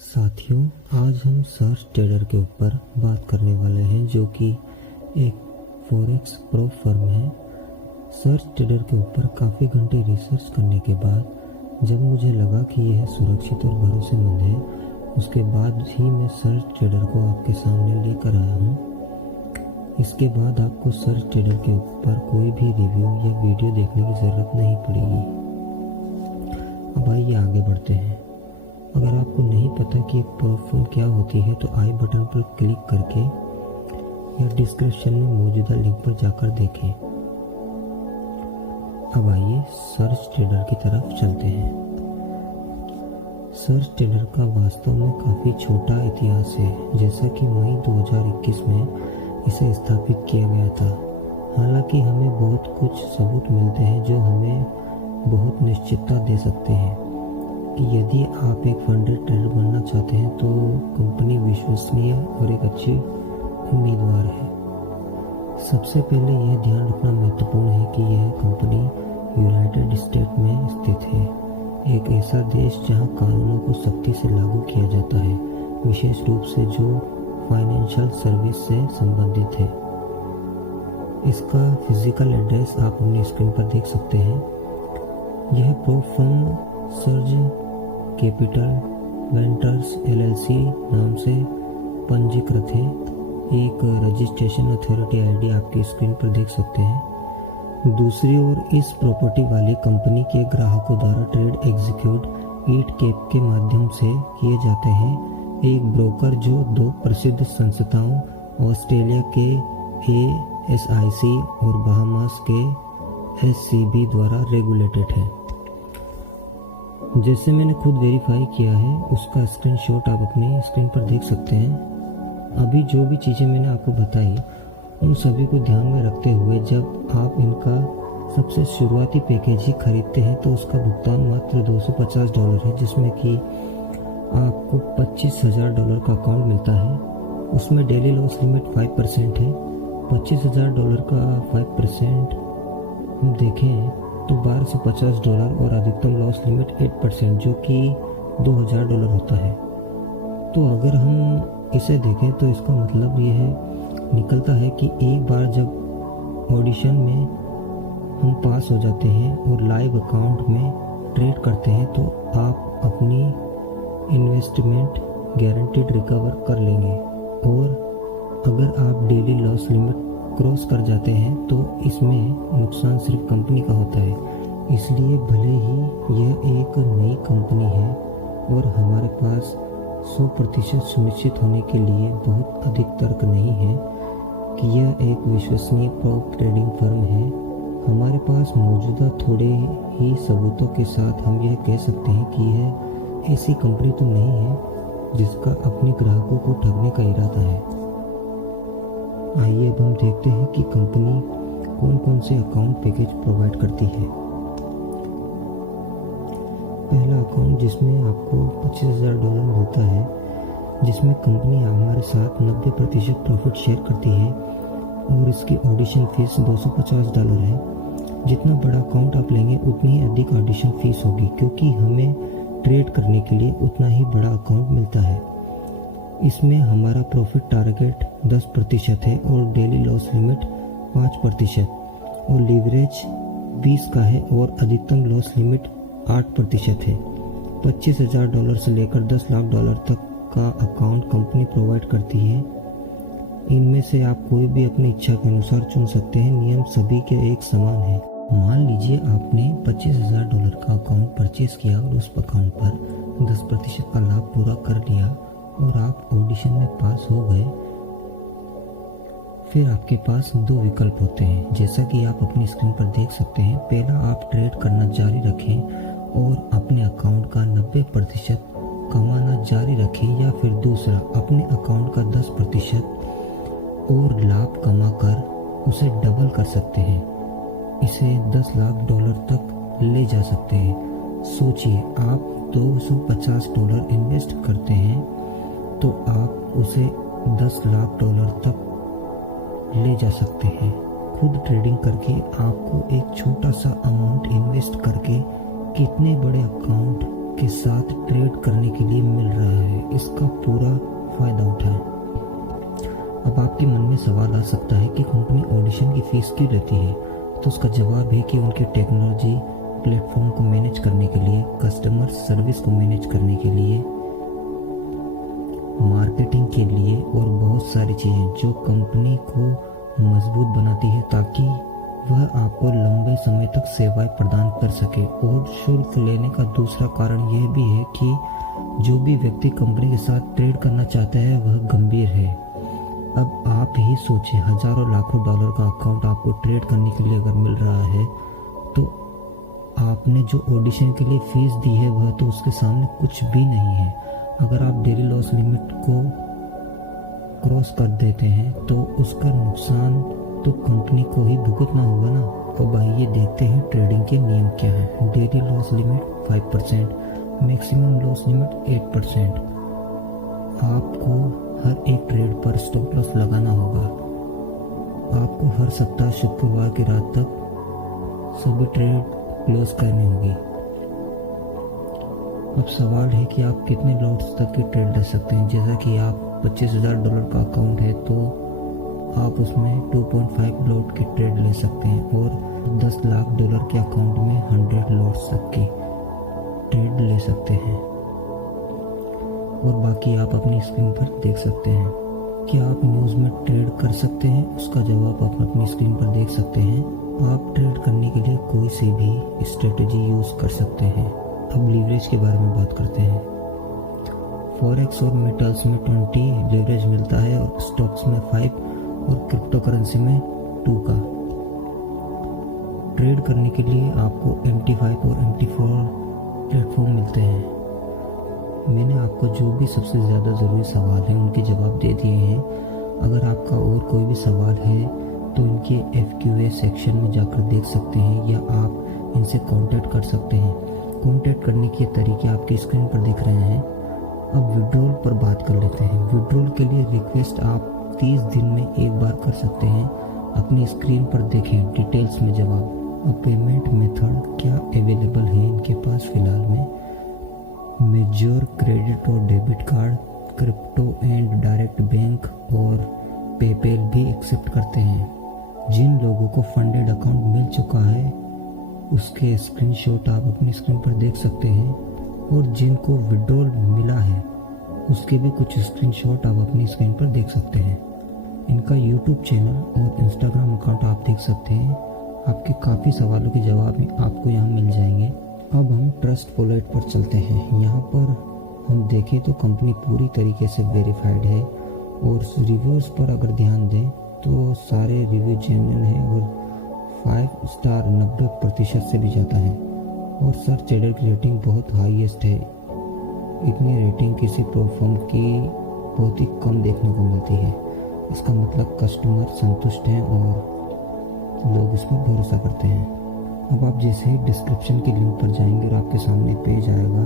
साथियों, आज हम सर्च ट्रेडर के ऊपर बात करने वाले हैं, जो कि एक फॉरेक्स प्रो फर्म है। सर्च ट्रेडर के ऊपर काफ़ी घंटे रिसर्च करने के बाद जब मुझे लगा कि यह सुरक्षित और भरोसेमंद है, उसके बाद ही मैं सर्च ट्रेडर को आपके सामने लेकर आया हूँ। इसके बाद आपको सर्च ट्रेडर के ऊपर कोई भी रिव्यू या वीडियो देखने की ज़रूरत नहीं पड़ेगी। अब आइए आगे बढ़ते हैं। अगर आपको नहीं पता कि एक प्रो फर्म क्या होती है तो आई बटन पर क्लिक करके या डिस्क्रिप्शन में मौजूदा लिंक पर जाकर देखें। अब आइए सर्च ट्रेडर की तरफ चलते हैं। सर्च ट्रेडर का वास्तव में काफ़ी छोटा इतिहास है। जैसा कि मई 2021 में इसे स्थापित किया गया था। हालांकि हमें बहुत कुछ सबूत मिलते हैं जो हमें बहुत निश्चितता दे सकते हैं कि यदि आप एक फंडेड ट्रेडर बनना चाहते हैं तो कंपनी विश्वसनीय और एक अच्छी उम्मीदवार है। सबसे पहले यह ध्यान रखना महत्वपूर्ण है कि यह कंपनी यूनाइटेड स्टेट में स्थित है, एक ऐसा देश जहां कानूनों को सख्ती से लागू किया जाता है, विशेष रूप से जो फाइनेंशियल सर्विस से संबंधित है। इसका फिजिकल एड्रेस आप अपनी स्क्रीन पर देख सकते हैं। यह pro firm surge capital ventures LLC नाम से पंजीकृत है। एक रजिस्ट्रेशन अथॉरिटी आईडी आपकी स्क्रीन पर देख सकते हैं। दूसरी ओर इस प्रॉपर्टी वाली कंपनी के ग्राहकों द्वारा ट्रेड एग्जीक्यूट ईट कैप के माध्यम से किए जाते हैं, एक ब्रोकर जो दो प्रसिद्ध संस्थाओं ऑस्ट्रेलिया के ASIC और बहामास के SCB द्वारा रेगुलेटेड है। जैसे मैंने खुद वेरीफाई किया है, उसका स्क्रीनशॉट आप अपनी स्क्रीन पर देख सकते हैं। अभी जो भी चीज़ें मैंने आपको बताई उन सभी को ध्यान में रखते हुए जब आप इनका सबसे शुरुआती पैकेज ही खरीदते हैं तो उसका भुगतान मात्र $250 है, जिसमें कि आपको $25,000 का अकाउंट मिलता है। उसमें डेली लॉस लिमिट 5% है। $25,000 का 5% हम देखें तो $1250 और अधिकतम लॉस लिमिट 8% जो कि $2,000 होता है। तो अगर हम इसे देखें तो इसका मतलब यह निकलता है कि एक बार जब ऑडिशन में हम पास हो जाते हैं और लाइव अकाउंट में ट्रेड करते हैं तो आप अपनी इन्वेस्टमेंट गारंटीड रिकवर कर लेंगे। और अगर आप डेली लॉस लिमिट क्रॉस कर जाते हैं तो इसमें नुकसान सिर्फ कंपनी का होता है। इसलिए भले ही यह एक नई कंपनी है और हमारे पास 100% सुनिश्चित होने के लिए बहुत अधिक तर्क नहीं है कि यह एक विश्वसनीय प्रॉप ट्रेडिंग फर्म है, हमारे पास मौजूदा थोड़े ही सबूतों के साथ हम यह कह सकते हैं कि यह ऐसी कंपनी तो नहीं है जिसका अपने ग्राहकों को ठगने का इरादा है। आइए अब हम देखते हैं कि कंपनी कौन कौन से अकाउंट पैकेज प्रोवाइड करती है। पहला अकाउंट जिसमें आपको $25,000 मिलता है, जिसमें कंपनी हमारे साथ 90% प्रॉफिट शेयर करती है और इसकी ऑडिशन फीस $250 है। जितना बड़ा अकाउंट आप लेंगे उतनी ही अधिक ऑडिशन फीस होगी, क्योंकि हमें ट्रेड करने के लिए उतना ही बड़ा अकाउंट मिलता है। इसमें हमारा प्रॉफिट टारगेट 10% है और डेली लॉस लिमिट 5% और लीवरेज 20 का है और अधिकतम लॉस लिमिट 8% है। $25,000 से लेकर $10 लाख तक का अकाउंट कंपनी प्रोवाइड करती है। इनमें से आप कोई भी अपनी इच्छा के अनुसार चुन सकते हैं। नियम सभी के एक समान है। मान लीजिए आपने $25,000 का अकाउंट परचेज किया और उस अकाउंट पर 10% का लाभ पूरा कर लिया और आप ऑडिशन में पास हो गए। फिर आपके पास दो विकल्प होते हैं, जैसा कि आप अपनी स्क्रीन पर देख सकते हैं। पहला, आप ट्रेड करना जारी रखें और अपने अकाउंट का 90% कमाना जारी रखें, या फिर दूसरा, अपने अकाउंट का 10% और लाभ कमाकर उसे डबल कर सकते हैं। इसे $10 लाख तक ले जा सकते हैं। सोचिए, आप $250 इन्वेस्ट करते हैं तो आप उसे $10 लाख तक ले जा सकते हैं। खुद ट्रेडिंग करके आपको एक छोटा सा अमाउंट इन्वेस्ट करके कितने बड़े अकाउंट के साथ ट्रेड करने के लिए मिल रहा है, इसका पूरा फ़ायदा उठाएं। अब आपके मन में सवाल आ सकता है कि कंपनी ऑडिशन की फ़ीस क्यों लेती है, तो उसका जवाब है कि उनके टेक्नोलॉजी प्लेटफॉर्म को मैनेज करने के लिए, कस्टमर सर्विस को मैनेज करने के लिए, मार्केटिंग के लिए और बहुत सारी चीज़ें जो कंपनी को मजबूत बनाती है ताकि वह आपको लंबे समय तक सेवाएं प्रदान कर सके। और शुल्क लेने का दूसरा कारण यह भी है कि जो भी व्यक्ति कंपनी के साथ ट्रेड करना चाहता है वह गंभीर है। अब आप ही सोचें, हजारों लाखों डॉलर का अकाउंट आपको ट्रेड करने के लिए अगर मिल रहा है तो आपने जो ऑडिशन के लिए फीस दी है वह तो उसके सामने कुछ भी नहीं है। अगर आप डेली लॉस लिमिट को क्रॉस कर देते हैं तो उसका नुकसान तो कंपनी को ही भुगतना होगा ना। अब आइए देखते हैं ट्रेडिंग के नियम क्या हैं। Daily loss limit 5%, maximum loss limit 8%। आपको हर एक ट्रेड पर स्टॉप लॉस लगाना होगा। आपको हर सप्ताह शुक्रवार की रात तक सभी ट्रेड क्लोज करनी होगी। अब सवाल है कि आप कितने लॉट्स तक की ट्रेड ले सकते हैं। जैसा कि आप $25,000 का अकाउंट है तो आप उसमें 2.5 लॉट की ट्रेड ले सकते हैं और $10 लाख के अकाउंट में 100 लॉट्स तक की ट्रेड ले सकते हैं। और बाकी आप अपनी स्क्रीन पर देख सकते हैं। क्या आप न्यूज़ में ट्रेड कर सकते हैं? उसका जवाब आप अपनी स्क्रीन पर देख सकते हैं। आप ट्रेड करने के लिए कोई सी भी स्ट्रेटजी यूज़ कर सकते हैं। अब लीवरेज के बारे में बात करते हैं। फॉरेक्स और मेटल्स में 20 लीवरेज मिलता है और स्टॉक्स में 5 और क्रिप्टो करेंसी में 2 का। ट्रेड करने के लिए आपको MT5 और MT4 प्लेटफॉर्म मिलते हैं। मैंने आपको जो भी सबसे ज़्यादा ज़रूरी सवाल हैं उनके जवाब दे दिए हैं। अगर आपका और कोई भी सवाल है तो इनके FQA सेक्शन में जाकर देख सकते हैं या आप इनसे कांटेक्ट कर सकते हैं। कांटेक्ट करने के तरीके आपकी स्क्रीन पर दिख रहे हैं। अब विड्रॉल पर बात कर लेते हैं। विड्रॉल के लिए रिक्वेस्ट आप 30 दिन में एक बार कर सकते हैं। अपनी स्क्रीन पर देखें डिटेल्स में जवाब। अब पेमेंट मेथड क्या अवेलेबल है इनके पास फ़िलहाल में। मेजर क्रेडिट और debit card, crypto and direct bank और पेपैल भी एक्सेप्ट करते हैं। जिन लोगों को फंडेड अकाउंट मिल चुका है उसके स्क्रीनशॉट आप अपनी स्क्रीन पर देख सकते हैं और जिनको विड्रॉल मिला है उसके भी कुछ स्क्रीनशॉट आप अपनी स्क्रीन पर देख सकते हैं। इनका यूट्यूब चैनल और इंस्टाग्राम अकाउंट आप देख सकते हैं। आपके काफ़ी सवालों के जवाब आपको यहाँ मिल जाएंगे। अब हम ट्रस्टवॉलेट पर चलते हैं। यहाँ पर हम देखें तो कंपनी पूरी तरीके से वेरीफाइड है और रिव्यूज़ पर अगर ध्यान दें तो सारे रिव्यू जेन्युइन है और 5 स्टार 90% से भी ज़्यादा है और सर्च एडर की रेटिंग बहुत हाईएस्ट है। इतनी रेटिंग किसी प्लेटफॉर्म की बहुत ही कम देखने को मिलती है। इसका मतलब कस्टमर संतुष्ट हैं और लोग इसमें भरोसा करते हैं। अब आप जैसे ही डिस्क्रिप्शन के लिंक पर जाएंगे और आपके सामने पेज आएगा,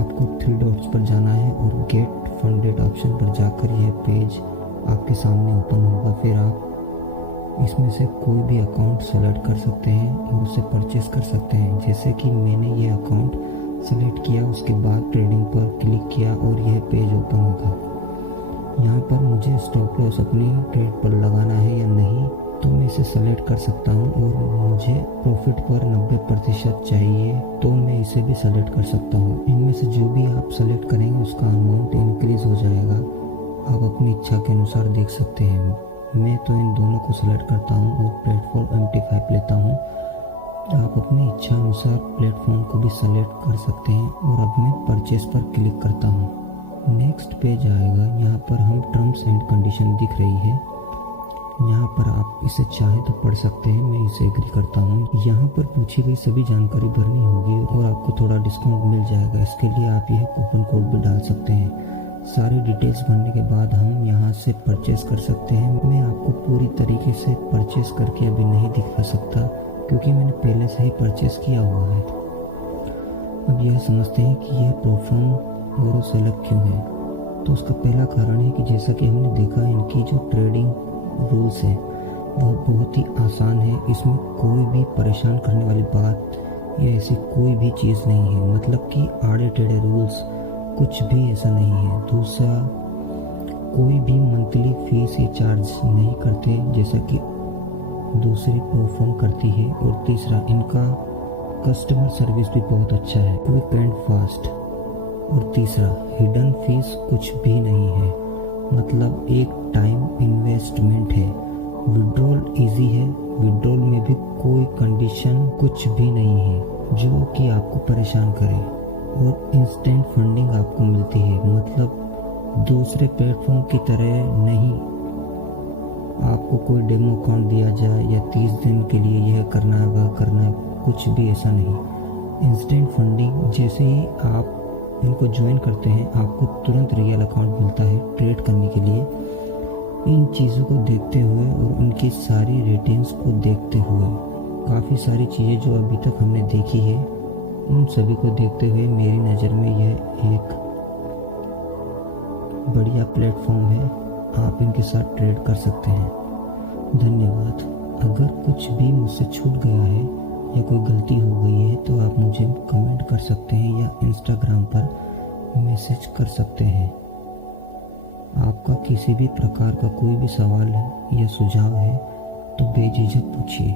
आपको 3 डॉट्स पर जाना है और गेट फंडेड ऑप्शन पर जाकर यह पेज आपके सामने ओपन होगा। फिर आप इसमें से कोई भी अकाउंट सेलेक्ट कर सकते हैं और उसे परचेस कर सकते हैं। जैसे कि मैंने ये अकाउंट सेलेक्ट किया, उसके बाद ट्रेडिंग पर क्लिक किया और यह पेज ओपन होगा। यहाँ पर मुझे स्टॉप लॉस अपनी ट्रेड पर लगाना है या नहीं तो मैं इसे सेलेक्ट कर सकता हूँ और मुझे प्रॉफिट पर 90% चाहिए तो मैं इसे भी सेलेक्ट कर सकता हूँ। इनमें से जो भी आप सेलेक्ट करेंगे उसका अमाउंट इंक्रीज हो जाएगा। आप अपनी इच्छा के अनुसार देख सकते हैं। मैं तो इन दोनों को सेलेक्ट करता हूँ और प्लेटफॉर्म MT5 लेता हूँ। आप अपनी इच्छा अनुसार प्लेटफॉर्म को भी सेलेक्ट कर सकते हैं और अब मैं परचेस पर क्लिक करता हूँ। नेक्स्ट पेज आएगा। यहाँ पर हम टर्म्स एंड कंडीशन दिख रही है। यहाँ पर आप इसे चाहे तो पढ़ सकते हैं। मैं इसे एग्री करता हूँ। यहाँ पर पूछी गई सभी जानकारी भरनी होगी और आपको थोड़ा डिस्काउंट मिल जाएगा। इसके लिए आप यह कूपन कोड भी डाल सकते हैं। सारी डिटेल्स भरने के बाद हम यहाँ से परचेस कर सकते हैं। मैं आपको पूरी तरीके से परचेस करके अभी नहीं दिखा सकता क्योंकि मैंने पहले से ही परचेस किया हुआ है। अब यह समझते हैं कि यह प्लेटफॉर्म और से अलग क्यों है। तो उसका पहला कारण है कि जैसा कि हमने देखा इनकी जो ट्रेडिंग रूल्स है वह बहुत ही आसान है। इसमें कोई भी परेशान करने वाली बात या ऐसी कोई भी चीज़ नहीं है, मतलब कि आड़े टेढ़े रूल्स कुछ भी ऐसा नहीं है। दूसरा, कोई भी मंथली फीस या चार्ज नहीं करते जैसा कि दूसरी परफॉर्म करती है। और तीसरा, इनका कस्टमर सर्विस भी बहुत अच्छा है, क्विक एंड फास्ट। और तीसरा, हिडन फीस कुछ भी नहीं है, मतलब एक टाइम इन्वेस्टमेंट है। विड्रॉल इजी है, विड्रॉल में भी कोई कंडीशन कुछ भी नहीं है जो कि आपको परेशान करे। और इंस्टेंट फंडिंग आपको मिलती है, मतलब दूसरे प्लेटफॉर्म की तरह नहीं आपको कोई डेमो अकाउंट दिया जाए या 30 दिन के लिए यह करना है वह करना है, कुछ भी ऐसा नहीं। इंस्टेंट फंडिंग, जैसे ही आप इनको ज्वाइन करते हैं आपको तुरंत रियल अकाउंट मिलता है ट्रेड करने के लिए। इन चीज़ों को देखते हुए और उनकी सारी रेटिंग्स को देखते हुए, काफ़ी सारी चीज़ें जो अभी तक हमने देखी है उन सभी को देखते हुए मेरी नज़र में यह एक बढ़िया प्लेटफॉर्म है, आप इनके साथ ट्रेड कर सकते हैं। धन्यवाद। अगर कुछ भी मुझसे छूट गया है या कोई गलती हो गई है तो आप मुझे कमेंट कर सकते हैं या इंस्टाग्राम पर मैसेज कर सकते हैं। आपका किसी भी प्रकार का कोई भी सवाल है या सुझाव है तो बेझिझक पूछिए।